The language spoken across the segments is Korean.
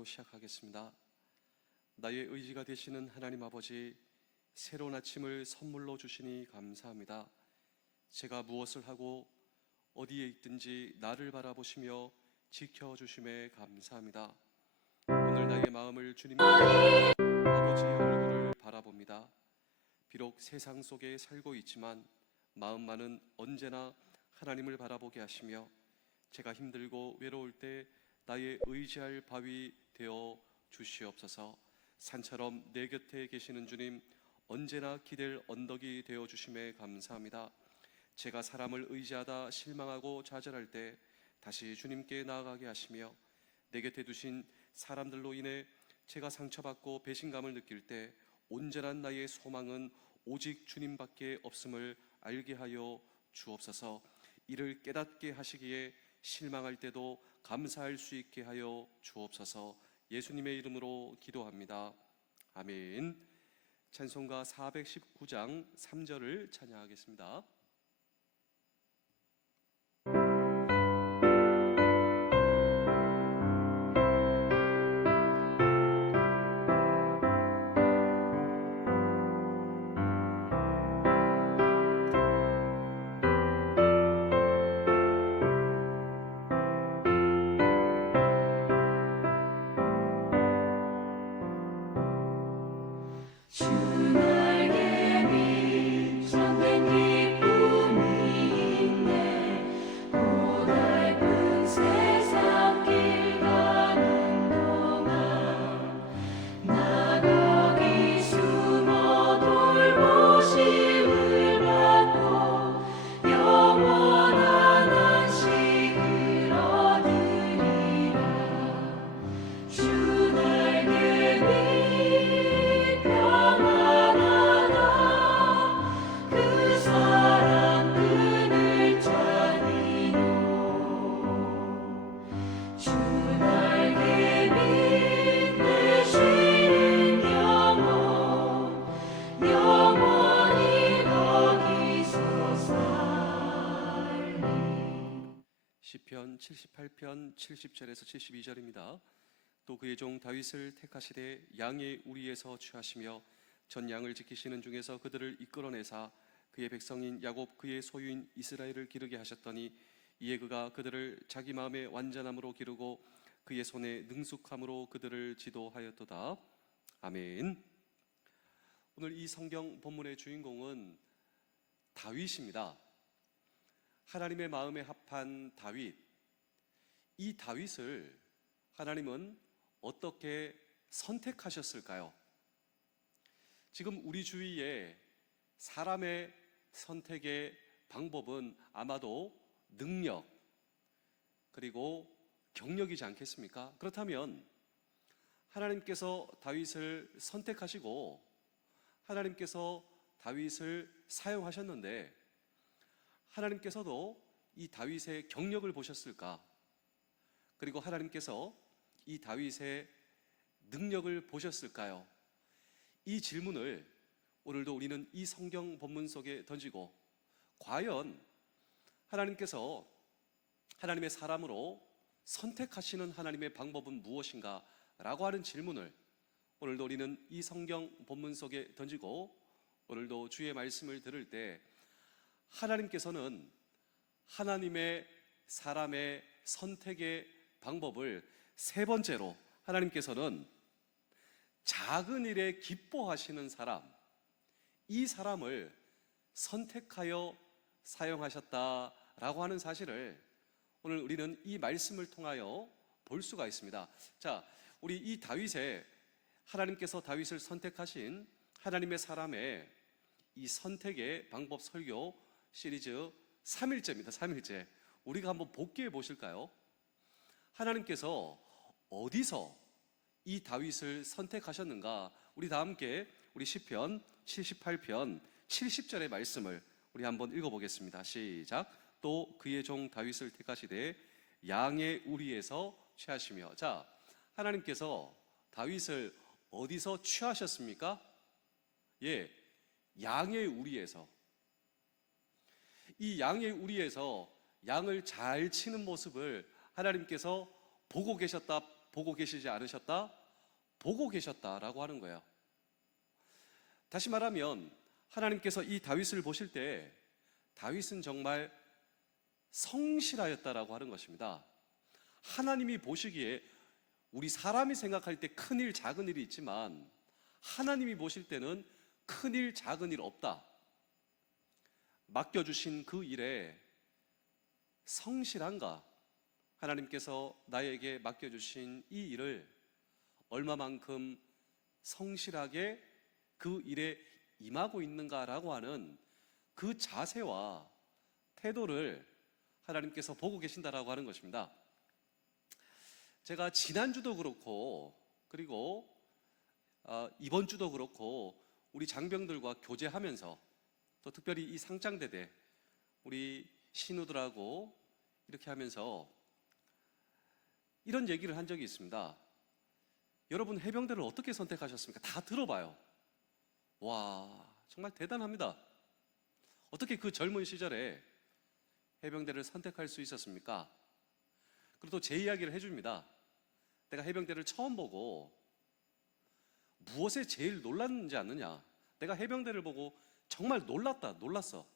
기도로 시작하겠습니다. 나의 의지가 되시는 하나님 아버지, 새로운 아침을 선물로 주시니 감사합니다. 제가 무엇을 하고 어디에 있든지 나를 바라보시며 지켜주심에 감사합니다. 오늘 나의 마음을 주님께 아버지의 얼굴을 바라봅니다. 비록 세상 속에 살고 있지만 마음만은 언제나 하나님을 바라보게 하시며, 제가 힘들고 외로울 때 나의 의지할 바위 되어 주시옵소서. 산처럼 내 곁에 계시는 주님, 언제나 기댈 언덕이 되어 주심에 감사합니다. 제가 사람을 의지하다 실망하고 좌절할 때 다시 주님께 나아가게 하시며, 내 곁에 두신 사람들로 인해 제가 상처받고 배신감을 느낄 때 온전한 나의 소망은 오직 주님밖에 없음을 알게 하여 주옵소서. 이를 깨닫게 하시기에 실망할 때도 감사할 수 있게 하여 주옵소서. 예수님의 이름으로 기도합니다. 아멘. 찬송가 419장 3절을 찬양하겠습니다. 시편 78편 70절에서 72절입니다. 또 그의 종 다윗을 택하시되 양의 우리에서 취하시며 전 양을 지키시는 중에서 그들을 이끌어내사 그의 백성인 야곱 그의 소유인 이스라엘을 기르게 하셨더니, 이에 그가 그들을 자기 마음의 완전함으로 기르고 그의 손에 능숙함으로 그들을 지도하였도다. 아멘. 오늘 이 성경 본문의 주인공은 다윗입니다. 하나님의 마음에 합한 다윗. 이 다윗을 하나님은 어떻게 선택하셨을까요? 지금 우리 주위에 사람의 선택의 방법은 아마도 능력 그리고 경력이지 않겠습니까? 그렇다면 하나님께서 다윗을 선택하시고 하나님께서 다윗을 사용하셨는데, 하나님께서도 이 다윗의 경력을 보셨을까? 그리고 하나님께서 이 다윗의 능력을 보셨을까요? 이 질문을 오늘도 우리는 이 성경 본문 속에 던지고, 과연 하나님께서 하나님의 사람으로 선택하시는 하나님의 방법은 무엇인가? 라고 하는 질문을 오늘도 우리는 이 성경 본문 속에 던지고, 오늘도 주의 말씀을 들을 때 하나님께서는 하나님의 사람의 선택의 방법을 세 번째로, 하나님께서는 작은 일에 기뻐하시는 사람, 이 사람을 선택하여 사용하셨다라고 하는 사실을 오늘 우리는 이 말씀을 통하여 볼 수가 있습니다. 자, 우리 이 다윗의, 하나님께서 다윗을 선택하신 하나님의 사람의 이 선택의 방법 설교 시리즈 3일째입니다. 3일째. 우리가 한번 복귀해 보실까요? 하나님께서 어디서 이 다윗을 선택하셨는가? 우리 다 함께 우리 시편 78편 70절의 말씀을 우리 한번 읽어보겠습니다. 시작. 또 그의 종 다윗을 택하시되 양의 우리에서 취하시며. 자, 하나님께서 다윗을 어디서 취하셨습니까? 예, 양의 우리에서. 이 양의 우리에서 양을 잘 치는 모습을 하나님께서 보고 계셨다, 보고 계시지 않으셨다? 보고 계셨다라고 하는 거예요. 다시 말하면 하나님께서 이 다윗을 보실 때 다윗은 정말 성실하였다라고 하는 것입니다. 하나님이 보시기에 우리 사람이 생각할 때 큰일 작은 일이 있지만 하나님이 보실 때는 큰일 작은 일 없다. 맡겨주신 그 일에 성실한가? 하나님께서 나에게 맡겨주신 이 일을 얼마만큼 성실하게 그 일에 임하고 있는가라고 하는 그 자세와 태도를 하나님께서 보고 계신다라고 하는 것입니다. 제가 지난주도 그렇고 그리고 이번 주도 그렇고 우리 장병들과 교제하면서 또 특별히 이 상장대대 우리 신우들하고 이렇게 하면서 이런 얘기를 한 적이 있습니다. 여러분 해병대를 어떻게 선택하셨습니까? 다 들어봐요. 와, 정말 대단합니다. 어떻게 그 젊은 시절에 해병대를 선택할 수 있었습니까? 그리고 또 제 이야기를 해줍니다. 내가 해병대를 처음 보고 무엇에 제일 놀랐는지 아느냐? 내가 해병대를 보고 정말 놀랐어.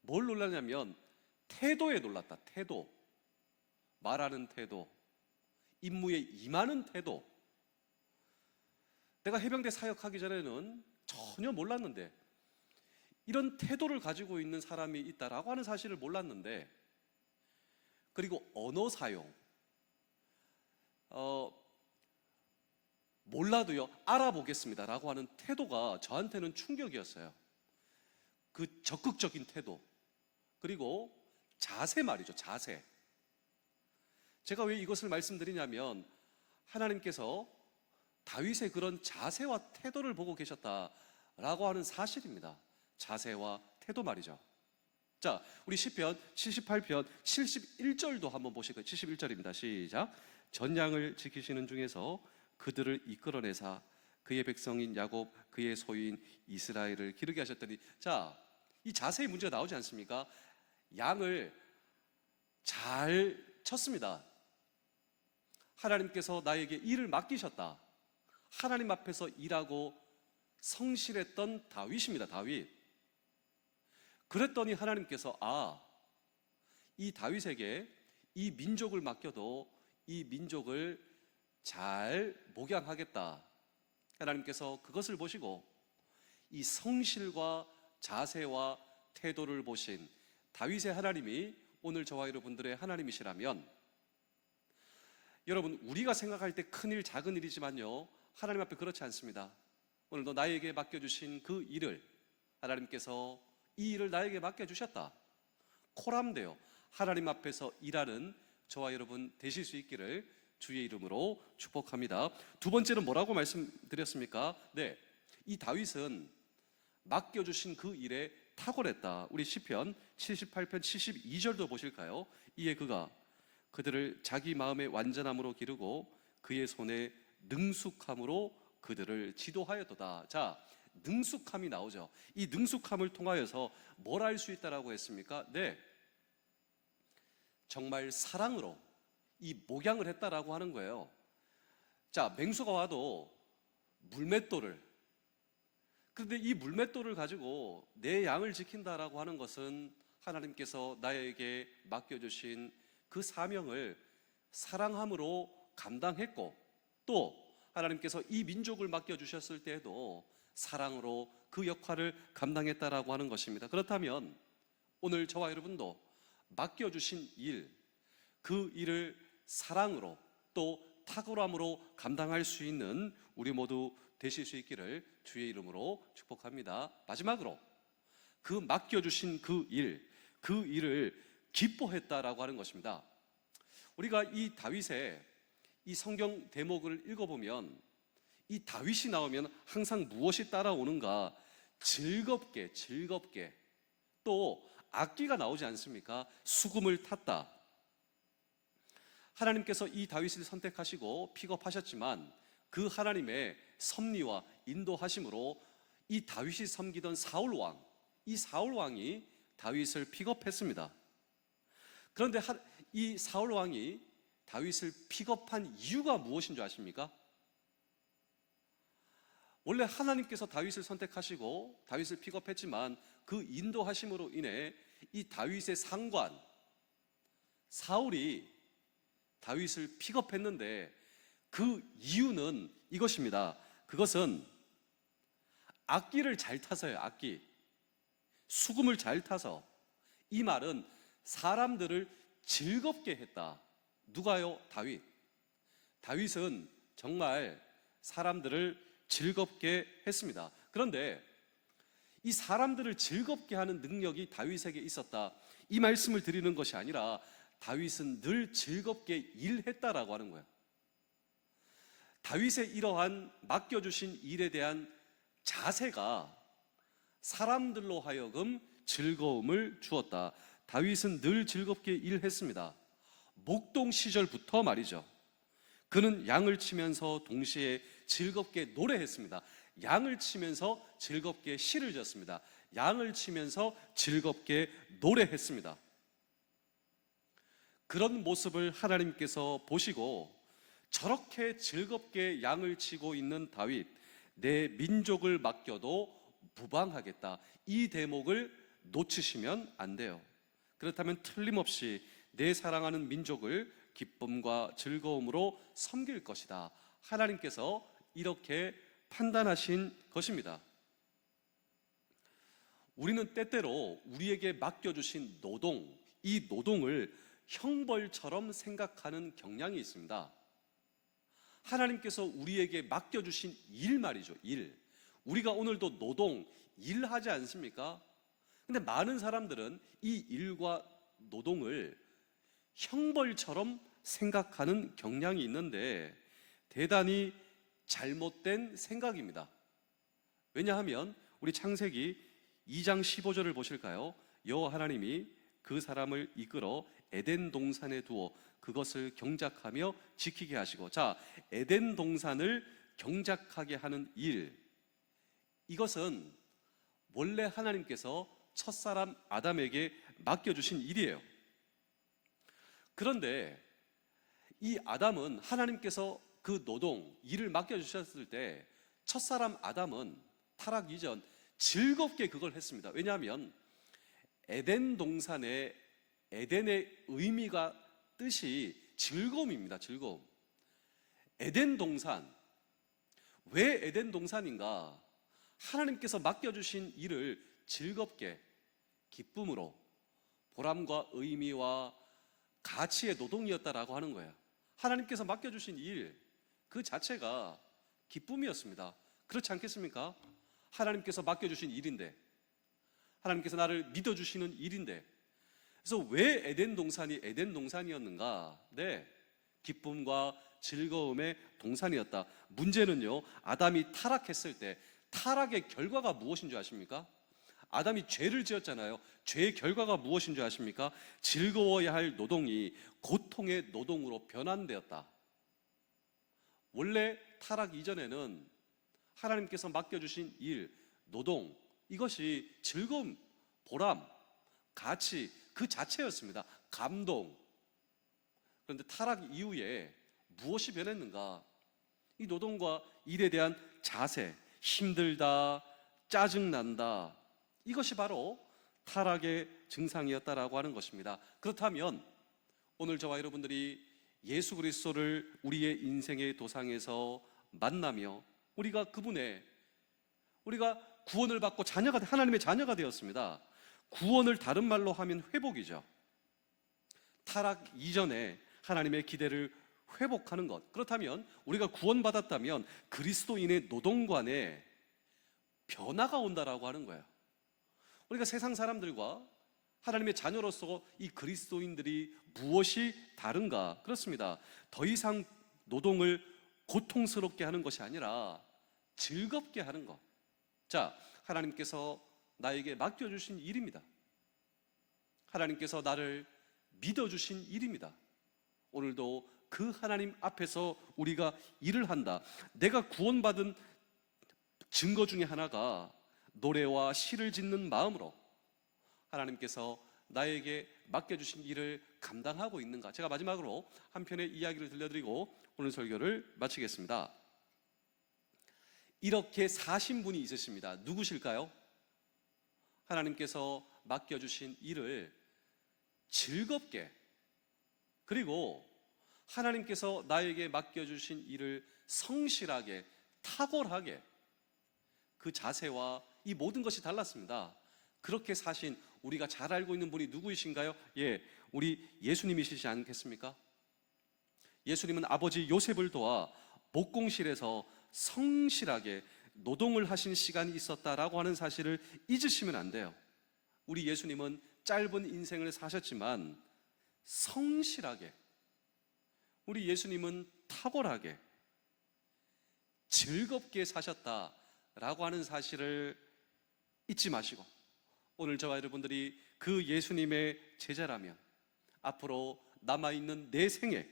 뭘 놀랐냐면 태도에 놀랐다. 태도. 말하는 태도. 임무에 임하는 태도. 내가 해병대 사역하기 전에는 전혀 몰랐는데 이런 태도를 가지고 있는 사람이 있다라고 하는 사실을 몰랐는데, 그리고 언어 사용, 몰라도요 알아보겠습니다라고 하는 태도가 저한테는 충격이었어요. 그 적극적인 태도, 그리고 자세 말이죠. 자세. 제가 왜 이것을 말씀드리냐면 하나님께서 다윗의 그런 자세와 태도를 보고 계셨다라고 하는 사실입니다. 자세와 태도 말이죠. 자, 우리 시편 78편 71절도 한번 보실까요? 71절입니다. 시작. 전향을 지키시는 중에서 그들을 이끌어내사 그의 백성인 야곱 그의 소유인 이스라엘을 기르게 하셨더니, 자, 이 자세의 문제가 나오지 않습니까? 양을 잘 쳤습니다. 하나님께서 나에게 일을 맡기셨다. 하나님 앞에서 일하고 성실했던 다윗입니다. 다윗. 그랬더니 하나님께서 이 다윗에게 이 민족을 맡겨도 이 민족을 잘 목양하겠다. 하나님께서 그것을 보시고 이 성실과 자세와 태도를 보신 다윗의 하나님이 오늘 저와 여러분들의 하나님이시라면, 여러분 우리가 생각할 때 큰일 작은 일이지만요 하나님 앞에 그렇지 않습니다. 오늘도 나에게 맡겨주신 그 일을 하나님께서 이 일을 나에게 맡겨주셨다. 코람되어 하나님 앞에서 일하는 저와 여러분 되실 수 있기를 주의 이름으로 축복합니다. 두 번째는 뭐라고 말씀드렸습니까? 네, 이 다윗은 맡겨주신 그 일에 탁월했다. 우리 시편 78편 72절도 보실까요? 이에 그가 그들을 자기 마음의 완전함으로 기르고 그의 손에 능숙함으로 그들을 지도하였도다. 자, 능숙함이 나오죠. 이 능숙함을 통하여서 뭘 할 수 있다라고 했습니까? 네, 정말 사랑으로 이 목양을 했다라고 하는 거예요. 자, 맹수가 와도 물맷돌을, 그런데 이 물맷돌을 가지고 내 양을 지킨다라고 하는 것은 하나님께서 나에게 맡겨주신 그 사명을 사랑함으로 감당했고, 또 하나님께서 이 민족을 맡겨주셨을 때에도 사랑으로 그 역할을 감당했다라고 하는 것입니다. 그렇다면 오늘 저와 여러분도 맡겨주신 일, 그 일을 사랑으로 또 탁월함으로 감당할 수 있는 우리 모두 되실 수 있기를 주의 이름으로 축복합니다. 마지막으로 그 맡겨주신 그 일을 기뻐했다라고 하는 것입니다. 우리가 이 다윗의 이 성경 대목을 읽어보면 이 다윗이 나오면 항상 무엇이 따라오는가? 즐겁게 또 악기가 나오지 않습니까? 수금을 탔다. 하나님께서 이 다윗을 선택하시고 픽업하셨지만 그 하나님의 섭리와 인도하심으로 이 다윗이 섬기던 사울왕, 이 사울왕이 다윗을 픽업했습니다. 그런데 이 사울왕이 다윗을 픽업한 이유가 무엇인 줄 아십니까? 원래 하나님께서 다윗을 선택하시고 다윗을 픽업했지만 그 인도하심으로 인해 이 다윗의 상관 사울이 다윗을 픽업했는데 그 이유는 이것입니다. 그것은 악기를 잘 타서요. 악기. 수금을 잘 타서. 이 말은 사람들을 즐겁게 했다. 누가요? 다윗. 다윗은 정말 사람들을 즐겁게 했습니다. 그런데 이 사람들을 즐겁게 하는 능력이 다윗에게 있었다. 이 말씀을 드리는 것이 아니라 다윗은 늘 즐겁게 일했다라고 하는 거예요. 다윗의 이러한 맡겨주신 일에 대한 자세가 사람들로 하여금 즐거움을 주었다. 다윗은 늘 즐겁게 일했습니다. 목동 시절부터 말이죠. 그는 양을 치면서 동시에 즐겁게 노래했습니다. 양을 치면서 즐겁게 시를 지었습니다. 양을 치면서 즐겁게 노래했습니다. 그런 모습을 하나님께서 보시고 저렇게 즐겁게 양을 치고 있는 다윗, 내 민족을 맡겨도 무방하겠다. 이 대목을 놓치시면 안 돼요. 그렇다면 틀림없이 내 사랑하는 민족을 기쁨과 즐거움으로 섬길 것이다. 하나님께서 이렇게 판단하신 것입니다. 우리는 때때로 우리에게 맡겨주신 노동, 이 노동을 형벌처럼 생각하는 경향이 있습니다. 하나님께서 우리에게 맡겨주신 일 말이죠. 일. 우리가 오늘도 노동, 일하지 않습니까? 근데 많은 사람들은 이 일과 노동을 형벌처럼 생각하는 경향이 있는데 대단히 잘못된 생각입니다. 왜냐하면 우리 창세기 2장 15절을 보실까요? 여호와 하나님이 그 사람을 이끌어 에덴 동산에 두어 그것을 경작하며 지키게 하시고, 자, 에덴 동산을 경작하게 하는 일, 이것은 원래 하나님께서 첫사람 아담에게 맡겨주신 일이에요. 그런데 이 아담은 하나님께서 그 노동, 일을 맡겨주셨을 때 첫사람 아담은 타락 이전 즐겁게 그걸 했습니다. 왜냐하면 에덴 동산의 에덴의 의미가 뜻이 즐거움입니다. 즐거움. 에덴 동산. 왜 에덴 동산인가? 하나님께서 맡겨주신 일을 즐겁게 기쁨으로 보람과 의미와 가치의 노동이었다라고 하는 거예요. 하나님께서 맡겨주신 일 그 자체가 기쁨이었습니다. 그렇지 않겠습니까? 하나님께서 맡겨주신 일인데, 하나님께서 나를 믿어주시는 일인데, 그래서 왜 에덴 동산이 에덴 동산이었는가? 네, 기쁨과 즐거움의 동산이었다. 문제는요, 아담이 타락했을 때 타락의 결과가 무엇인 줄 아십니까? 아담이 죄를 지었잖아요. 죄의 결과가 무엇인 줄 아십니까? 즐거워야 할 노동이 고통의 노동으로 변환되었다. 원래 타락 이전에는 하나님께서 맡겨주신 일, 노동, 이것이 즐거움, 보람, 가치 그 자체였습니다. 감동. 그런데 타락 이후에 무엇이 변했는가? 이 노동과 일에 대한 자세, 힘들다, 짜증난다, 이것이 바로 타락의 증상이었다라고 하는 것입니다. 그렇다면 오늘 저와 여러분들이 예수 그리스도를 우리의 인생의 도상에서 만나며 우리가 구원을 받고 하나님의 자녀가 되었습니다. 구원을 다른 말로 하면 회복이죠. 타락 이전에 하나님의 기대를 회복하는 것. 그렇다면 우리가 구원받았다면 그리스도인의 노동관에 변화가 온다라고 하는 거예요. 우리가 세상 사람들과 하나님의 자녀로서 이 그리스도인들이 무엇이 다른가? 그렇습니다. 더 이상 노동을 고통스럽게 하는 것이 아니라 즐겁게 하는 것. 자, 하나님께서 나에게 맡겨주신 일입니다. 하나님께서 나를 믿어주신 일입니다. 오늘도 그 하나님 앞에서 우리가 일을 한다. 내가 구원받은 증거 중에 하나가 노래와 시를 짓는 마음으로 하나님께서 나에게 맡겨주신 일을 감당하고 있는가? 제가 마지막으로 한 편의 이야기를 들려드리고 오늘 설교를 마치겠습니다. 이렇게 사신 분이 있으십니다. 누구실까요? 하나님께서 맡겨주신 일을 즐겁게, 그리고 하나님께서 나에게 맡겨주신 일을 성실하게, 탁월하게, 그 자세와 이 모든 것이 달랐습니다. 그렇게 사신, 우리가 잘 알고 있는 분이 누구이신가요? 우리 예수님이시지 않겠습니까? 예수님은 아버지 요셉을 도와 목공실에서 성실하게 노동을 하신 시간이 있었다라고 하는 사실을 잊으시면 안 돼요. 우리 예수님은 짧은 인생을 사셨지만 성실하게, 우리 예수님은 탁월하게, 즐겁게 사셨다라고 하는 사실을 잊지 마시고, 오늘 저와 여러분들이 그 예수님의 제자라면 앞으로 남아있는 내 생에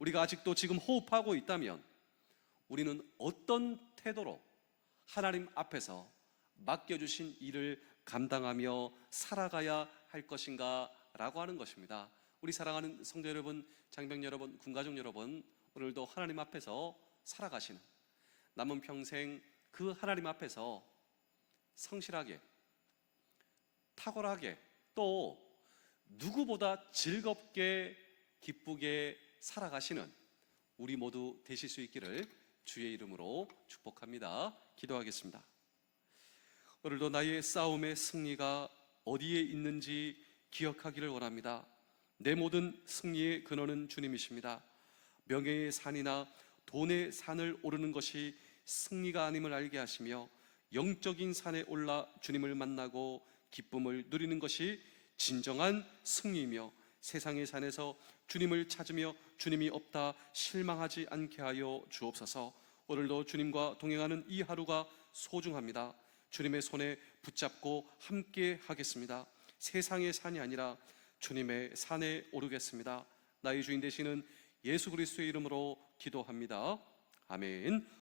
우리가 아직도 지금 호흡하고 있다면 우리는 어떤 태도로 하나님 앞에서 맡겨주신 일을 감당하며 살아가야 할 것인가 라고 하는 것입니다. 우리 사랑하는 성도 여러분, 장병 여러분, 군가족 여러분, 오늘도 하나님 앞에서 살아가시는, 남은 평생 그 하나님 앞에서 성실하게, 탁월하게, 또 누구보다 즐겁게 기쁘게 살아가시는 우리 모두 되실 수 있기를 주의 이름으로 축복합니다. 기도하겠습니다. 오늘도 나의 싸움의 승리가 어디에 있는지 기억하기를 원합니다. 내 모든 승리의 근원은 주님이십니다. 명예의 산이나 돈의 산을 오르는 것이 승리가 아님을 알게 하시며, 영적인 산에 올라 주님을 만나고 기쁨을 누리는 것이 진정한 승리이며, 세상의 산에서 주님을 찾으며 주님이 없다 실망하지 않게 하여 주옵소서. 오늘도 주님과 동행하는 이 하루가 소중합니다. 주님의 손에 붙잡고 함께 하겠습니다. 세상의 산이 아니라 주님의 산에 오르겠습니다. 나의 주인 되시는 예수 그리스도의 이름으로 기도합니다. 아멘.